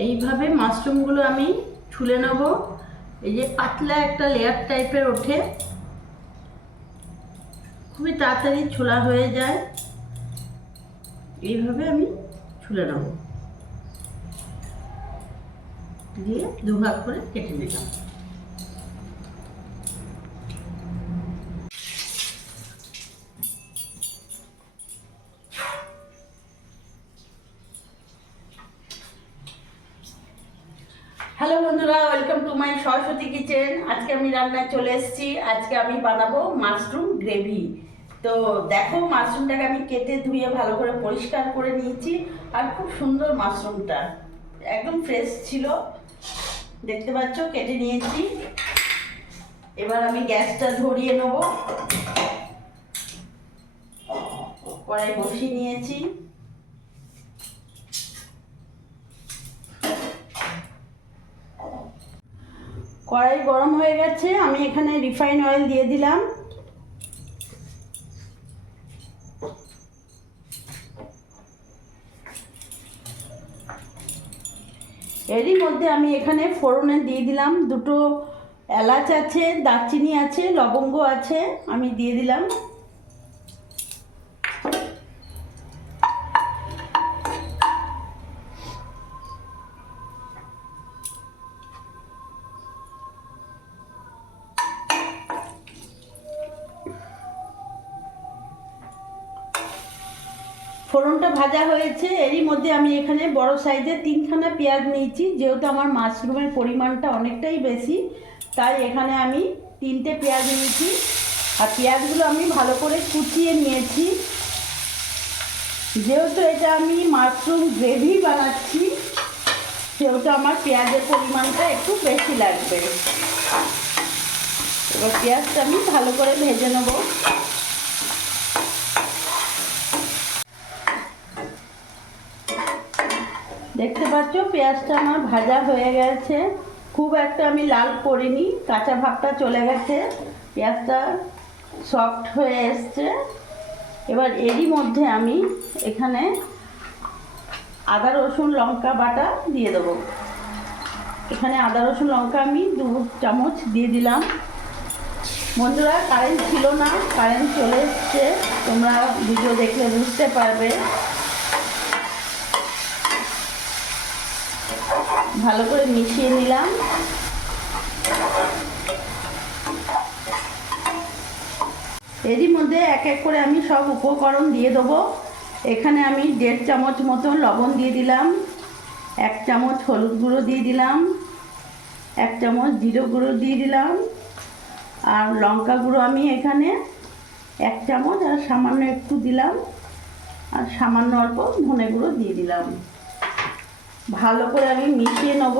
এইভাবে মাশরুমগুলো আমি ছুলে নেব। এই যে পাতলা একটা লেয়ার টাইপের ওঠে, খুবই তাড়াতাড়ি ছোলা হয়ে যায়। এইভাবে আমি ছুলে নেব, দিয়ে দুভাগ করে কেটে নিলাম। হ্যালো বন্ধুরা, welcome to my Saraswati kitchen. আজকে আমি রান্নায় চলে এসেছি। আজকে আমি বানাবো মাশরুম গ্রেভি। তো দেখো, মাশরুমটাকে আমি কেটে ধুয়ে ভালো করে পরিষ্কার করে নিয়েছি। আর খুব সুন্দর মাশরুমটা, একদম ফ্রেশ ছিল, দেখতে পাচ্ছ কেটে নিয়েছি। এবার আমি গ্যাসটা ধরিয়ে নেব, কড়াই বসিয়ে নিয়েছি। কড়াই গরম হয়ে গেছে, আমি এখানে রিফাইন অয়েল দিয়ে দিলাম। এরই মধ্যে আমি এখানে ফোড়নে দিয়ে দিলাম দুটো এলাচ আছে, দারচিনি আছে, লবঙ্গ আছে, আমি দিয়ে দিলাম। ফোড়নটা ভাজা হয়েছে, এরই মধ্যে আমি এখানে বড় সাইজের 3খানা পেঁয়াজ নিয়েছি। যেহেতু আমার মাশরুমের পরিমাণটা অনেকটাই বেশি, তাই এখানে আমি 3টে পেঁয়াজ নিয়েছি। আর পেঁয়াজগুলো আমি ভালো করে কুচিয়ে নিয়েছি। যেহেতু এটা আমি মাশরুম গ্রেভি বানাচ্ছি, সেহেতু আমার পেঁয়াজের পরিমাণটা একটু বেশি লাগবে। এবার পেঁয়াজটা আমি ভালো করে ভেজে নেব। দেখতে পাচ্ছ পেঁয়াজটা আমার ভাজা হয়ে গেছে। খুব একটা আমি লাল করিনি, কাঁচা ভাবটা চলে গেছে, পেঁয়াজটা সফট হয়ে এসছে। এবার এরই মধ্যে আমি এখানে আদা রসুন লঙ্কা বাটা দিয়ে দেবো। এখানে আদা রসুন লঙ্কা আমি 2 চামচ দিয়ে দিলাম। বন্ধুরা, কারেন্ট ছিল না, কারেন্ট চলে এসছে, তোমরা ভিডিও দেখলে বুঝতে পারবে। ভালো করে মিশিয়ে নিলাম। এরই মধ্যে এক এক করে আমি সব উপকরণ দিয়ে দেবো। এখানে আমি 1.5 চামচ মতো লবণ দিয়ে দিলাম, 1 চামচ হলুদ গুঁড়ো দিয়ে দিলাম, 1 চামচ জিরে গুঁড়ো দিয়ে দিলাম, আর লঙ্কা গুঁড়ো আমি এখানে 1 চামচ আর সামান্য একটু দিলাম, আর সামান্য অল্প ধনে গুঁড়ো দিয়ে দিলাম। ভালো করে আমি মিশিয়ে নেব।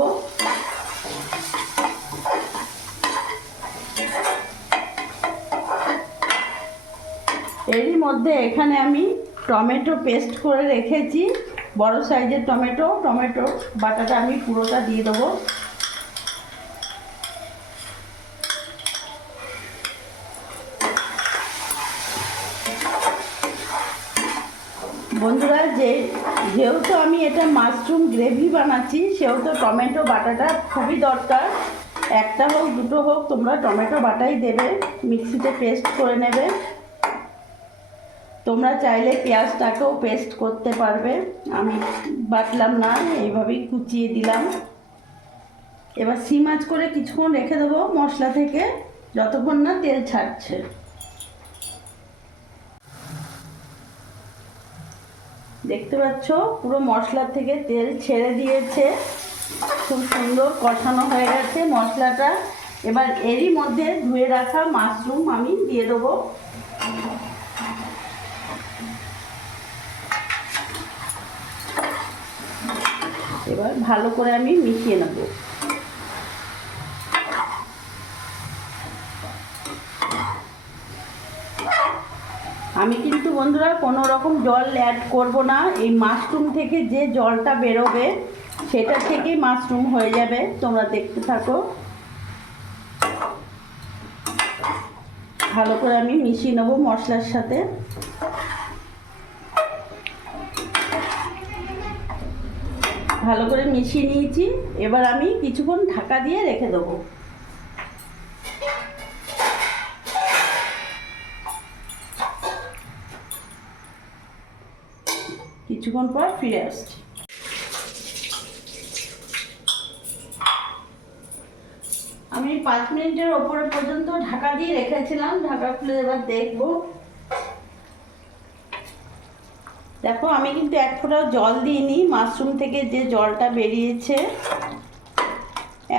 এরই মধ্যে এখানে আমি টমেটো পেস্ট করে রেখেছি, বড় সাইজের টমেটো বাটাটা আমি পুরোটা দিয়ে দেবো। বন্ধুরা, যেহেতু আমি এটা মাশরুম গ্রেভি বানাচ্ছি, সেহেতু টমেটো বাটাটা খুবই দরকার। একটা হোক দুটো হোক, তোমরা টমেটো বাটাই দেবে, মিক্সিতে পেস্ট করে নেবে। তোমরা চাইলে পেঁয়াজটাকেও পেস্ট করতে পারবে, আমি বাটলাম না, এইভাবেই কুচিয়ে দিলাম। এবার সিম আঁচ করে কিছুক্ষণ রেখে দেবো মশলা থেকে, যতক্ষণ না তেল ছাড়ছে। দেখতে পাচ্ছ পুরো মশলা থেকে তেল ছেড়ে দিয়েছে, খুব সুন্দর কষানো হয়ে গেছে মশলাটা। এবার এরই মধ্যে ধুয়ে রাখা মাশরুম আমি দিয়ে দেবো। এবার ভালো করে আমি মিশিয়ে নেব। আমি কিন্তু বন্ধুরা কোনো রকম জল অ্যাড করব না। এই মাশরুম থেকে যে জলটা বেরোবে সেটা থেকেই মাশরুম হয়ে যাবে। তোমরা দেখতে থাকো। ভালো করে আমি মিশিয়ে নেব মশলার সাথে। ভালো করে মিশিয়ে নিয়েছি। এবার আমি কিছুক্ষণ ঢাকা দিয়ে রেখে দেবো। কিছুক্ষণ পর ফিরে আসছি। আমি 5 মিনিটের ওপরে পর্যন্ত ঢাকা দিয়ে রেখেছিলাম। ঢাকা খুলে এবার দেখবো। দেখো আমি কিন্তু এক ফোঁটাও জল দিইনি, মাশরুম থেকে যে জলটা বেরিয়েছে।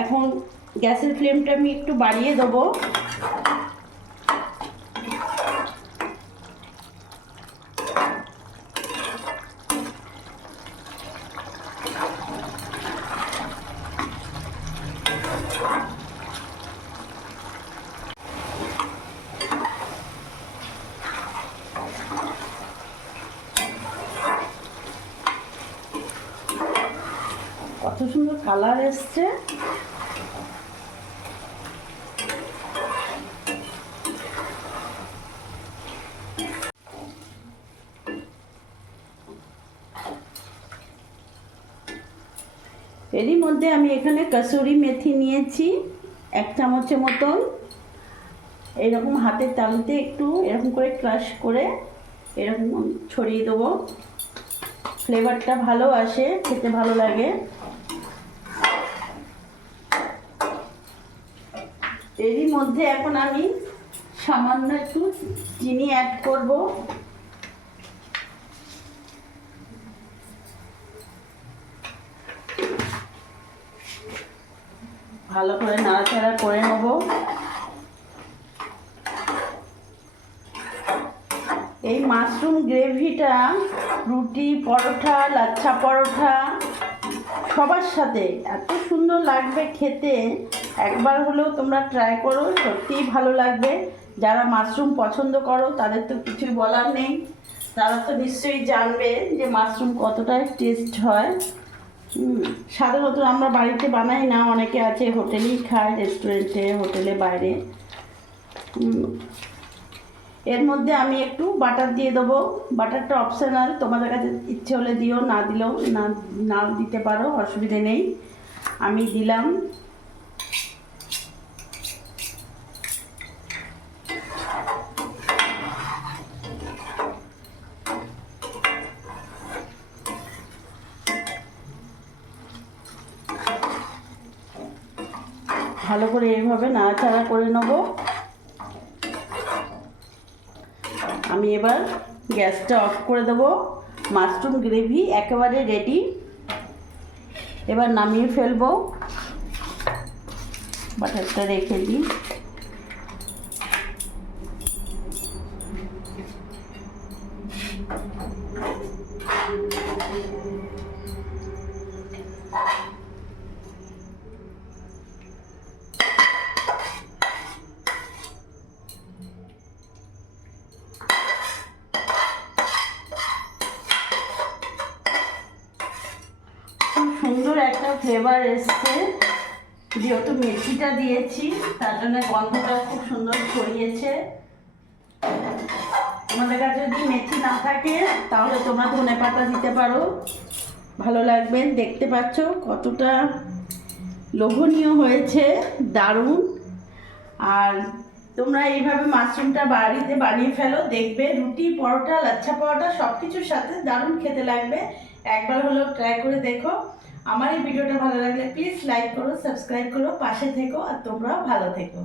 এখন গ্যাসের ফ্লেমটা আমি একটু বাড়িয়ে দেবো। কত সুন্দর কালার এসছে। এরই মধ্যে আমি এখানে কসুরি মেথি নিয়েছি 1 চামচের মতন। এরকম হাতের তালুতে একটু এরকম করে ক্রাশ করে এরকম ছড়িয়ে দেবো। ফ্লেভারটা ভালো আসে, খেতে ভালো লাগে। এরই মধ্যে এখন আমি সামান্য একটু চিনি অ্যাড করব। ভালো করে নাড়াচাড়া করে নেব। এই মাশরুম গ্রেভিটা রুটি, পরোটা, লাচ্ছা পরোটা সবার সাথে এত সুন্দর লাগবে খেতে। একবার হলেও তোমরা ট্রাই করো, সত্যিই ভালো লাগবে। যারা মাশরুম পছন্দ করো তাদের তো কিছুই বলার নেই। তারা তো নিশ্চয়ই জানবে যে মাশরুম কতটা টেস্ট হয়। সাধারণত আমরা বাড়িতে বানাই না, অনেকে আছে হোটেলেই খায়, রেস্টুরেন্টে, হোটেলে, বাইরে। এর মধ্যে আমি একটু বাটার দিয়ে দেবো। বাটারটা অপশনাল, তোমাদের কাছে ইচ্ছে হলে দিও, না দিলেও না দিতে পারো, অসুবিধে নেই। আমি দিলাম। ভালো করে এইভাবে নাড়াচাড়া করে নেব। আমি এবার গ্যাসটা অফ করে দেবো। মাশরুম গ্রেভি একেবারে রেডি। এবার নামিয়ে ফেলবো। বাটারটা রেখে দিই। সুন্দর একটা ফ্লেভার এসছে, যেহেতু মেথিটা দিয়েছি তার জন্য গন্ধটা খুব সুন্দর ছড়িয়েছে। তোমাদের কাছে যদি মেথি না থাকে তাহলে তোমরা ধনেপাতা দিতে পারো, ভালো লাগবে। দেখতে পাচ্ছ কতটা লোভনীয় হয়েছে, দারুণ। আর তোমরা এইভাবে মাশরুমটা বাড়িতে বানিয়ে ফেলো, দেখবে রুটি, পরোটা, লাচ্ছা পরোটা সব কিছুর সাথে দারুণ খেতে লাগবে। একবার হলেও ট্রাই করে দেখো। আমার এই ভিডিওটা ভালো লাগলে প্লিজ লাইক করো, সাবস্ক্রাইব করো, পাশে থেকো, আর তোমরাও ভালো থেকো।